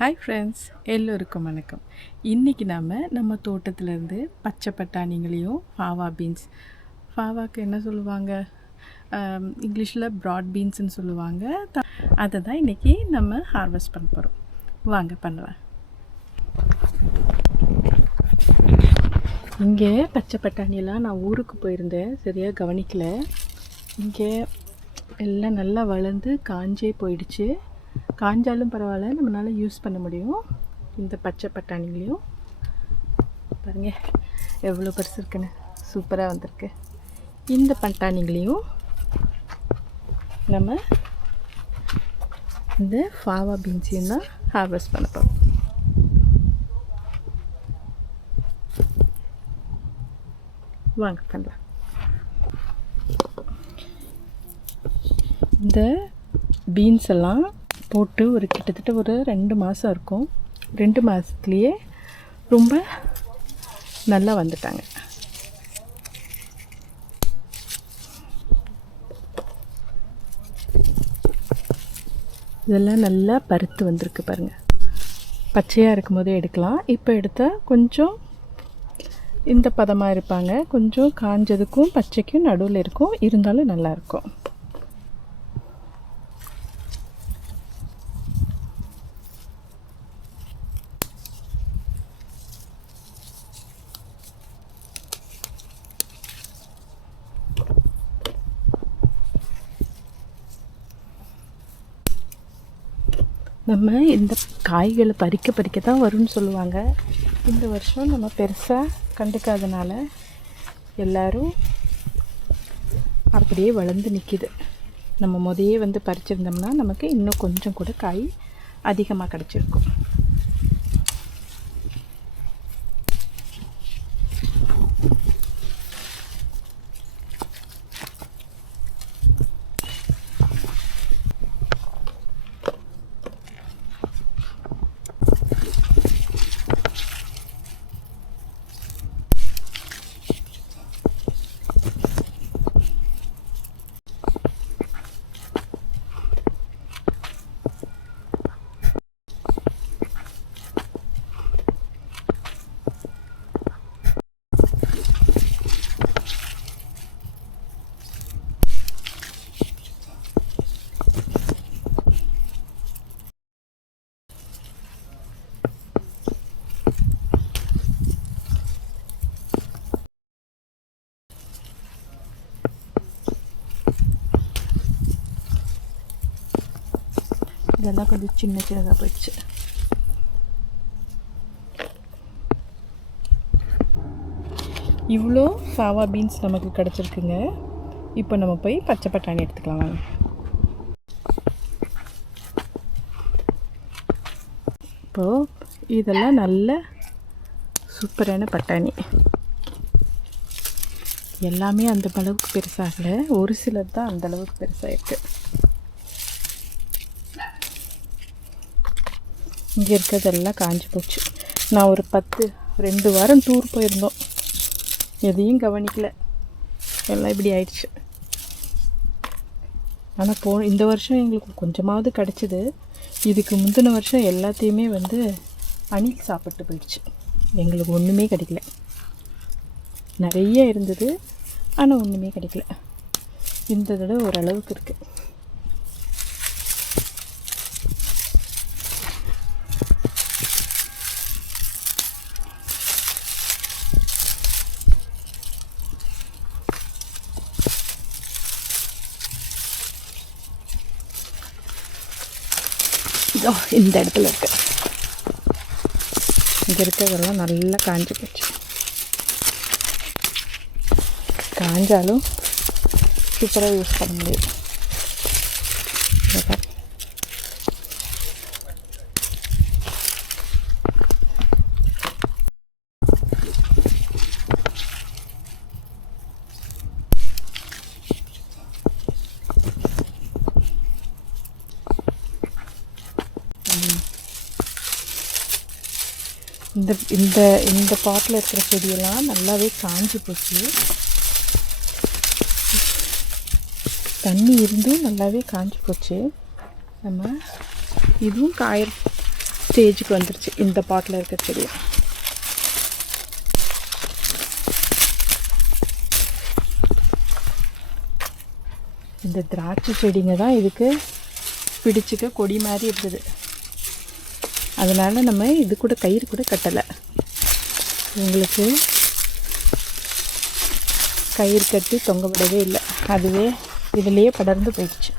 Hi friends, எல்லோருக்கும் வணக்கம். இன்றைக்கி நம்ம தோட்டத்திலேருந்து பச்சை பட்டாணிங்களையும் ஃபாவா பீன்ஸ், ஃபாவாக்கு என்ன சொல்லுவாங்க, இங்கிலீஷில் ப்ராட் பீன்ஸ்னு சொல்லுவாங்க. அதை தான் இன்றைக்கி நம்ம ஹார்வெஸ்ட் பண்ண போகிறோம். வாங்க பண்ணலாம். இங்கே பச்சை பட்டாணியெல்லாம் நான் ஊருக்கு போயிருந்தேன், சரியாக கவனிக்கலை. இங்கே எல்லாம் நல்லா வளர்ந்து காஞ்சே போயிடுச்சு. காஞ்சாலும் பரவாயில்ல, நம்மளால் யூஸ் பண்ண முடியும். இந்த பச்சை பட்டாணிகளையும் பாருங்கள் எவ்வளோ பெருசு இருக்குன்னு, சூப்பராக வந்திருக்கு. இந்த பட்டாணிகளையும் நம்ம இந்த ஃபாவா பீன்ஸையும் தான் ஹார்வெஸ்ட் பண்ண போகிறோம். வாங்க பண்ணலாம். இந்த பீன்ஸ் எல்லாம் போட்டு கிட்டத்தட்ட ஒரு 2 மாதம் இருக்கும். 2 மாதத்துலேயே ரொம்ப நல்லா வந்துட்டாங்க. இதெல்லாம் நல்லா பருத்து வந்திருக்கு பாருங்கள். பச்சையாக இருக்கும் போதே எடுக்கலாம். இப்போ எடுத்தால் கொஞ்சம் இந்த பதமாக இருப்பாங்க. கொஞ்சம் காஞ்சதுக்கும் பச்சைக்கும் நடுவில் இருக்கும், இருந்தாலும் நல்லாயிருக்கும். நம்ம இந்த காய்களை பறிக்க தான் வரும்னு சொல்லுவாங்க. இந்த வருஷம் நம்ம பெருசாக கண்டுக்காதனால எல்லோரும் அப்படியே வளர்ந்து நிற்கிது. நம்ம முதையே பறிச்சிருந்தோம்னா நமக்கு இன்னும் கொஞ்சம் கூட காய் அதிகமாக கிடச்சிருக்கும். இதெல்லாம் கொஞ்சம் சின்னதாக போயிடுச்சு. இவ்வளோ ஃபாவா பீன்ஸ் நமக்கு கிடச்சிருக்குங்க. இப்போ நம்ம போய் பச்சை பட்டாணி எடுத்துக்கலாம் வாங்க. இப்போது இதெல்லாம் நல்ல சூப்பரான பட்டாணி. எல்லாமே அந்த அளவுக்கு பெருசாகலை, ஒரு சிலர் தான் அந்தளவுக்கு பெருசாக இருக்குது. இங்கே இருக்கிறதெல்லாம் காஞ்சி போச்சு. நான் ஒரு 2 வாரம் டூர் போயிருந்தோம், எதையும் கவனிக்கல, எல்லாம் இப்படி ஆயிடுச்சு. ஆனால் இந்த வருஷம் எங்களுக்கு கொஞ்சமாவது கிடச்சிது. இதுக்கு முந்தின வருஷம் எல்லாத்தையுமே அணில் சாப்பிட்டு போயிடுச்சு. எங்களுக்கு ஒன்றுமே கிடைக்கல. நிறைய இருந்தது, ஆனால் ஒன்றுமே கிடைக்கல. இந்த தடவை ஓரளவுக்கு இருக்குது. இந்த இடத்துல இருக்கு. இங்கே இருக்கிறதெல்லாம் நல்லா காஞ்சி போச்சு. காஞ்சாலும் சூப்பராக யூஸ் பண்ண முடியும். இந்த இந்த இந்த பாட்டில் இருக்கிற செடியெல்லாம் நல்லாவே காஞ்சி போச்சு. தண்ணி இருந்தும் நல்லாவே காஞ்சி போச்சு. நம்ம இதுவும் ஸ்டேஜுக்கு வந்துருச்சு இந்த பாட்டில் இருக்க செடி. இந்த திராட்சை செடிங்க தான் இதுக்கு பிடிச்சிக்க கொடி மாதிரி இருந்தது. அதனால் நம்ம இது கூட கயிறு கூட கட்டலை. உங்களுக்கு கயிறு கட்டி தொங்க விடவே இல்லை, அதுவே இதிலேயே படர்ந்து போயிடுச்சு.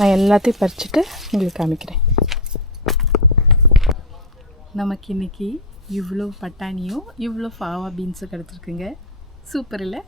நான் எல்லாத்தையும் பறிச்சுட்டு உங்களுக்கு காமிக்கிறேன். நமக்கு இன்றைக்கி இவ்வளோ பட்டாணியும் இவ்வளோ ஃபாவா பீன்ஸும் கிடச்சிருக்குங்க. சூப்பர் இல்லை?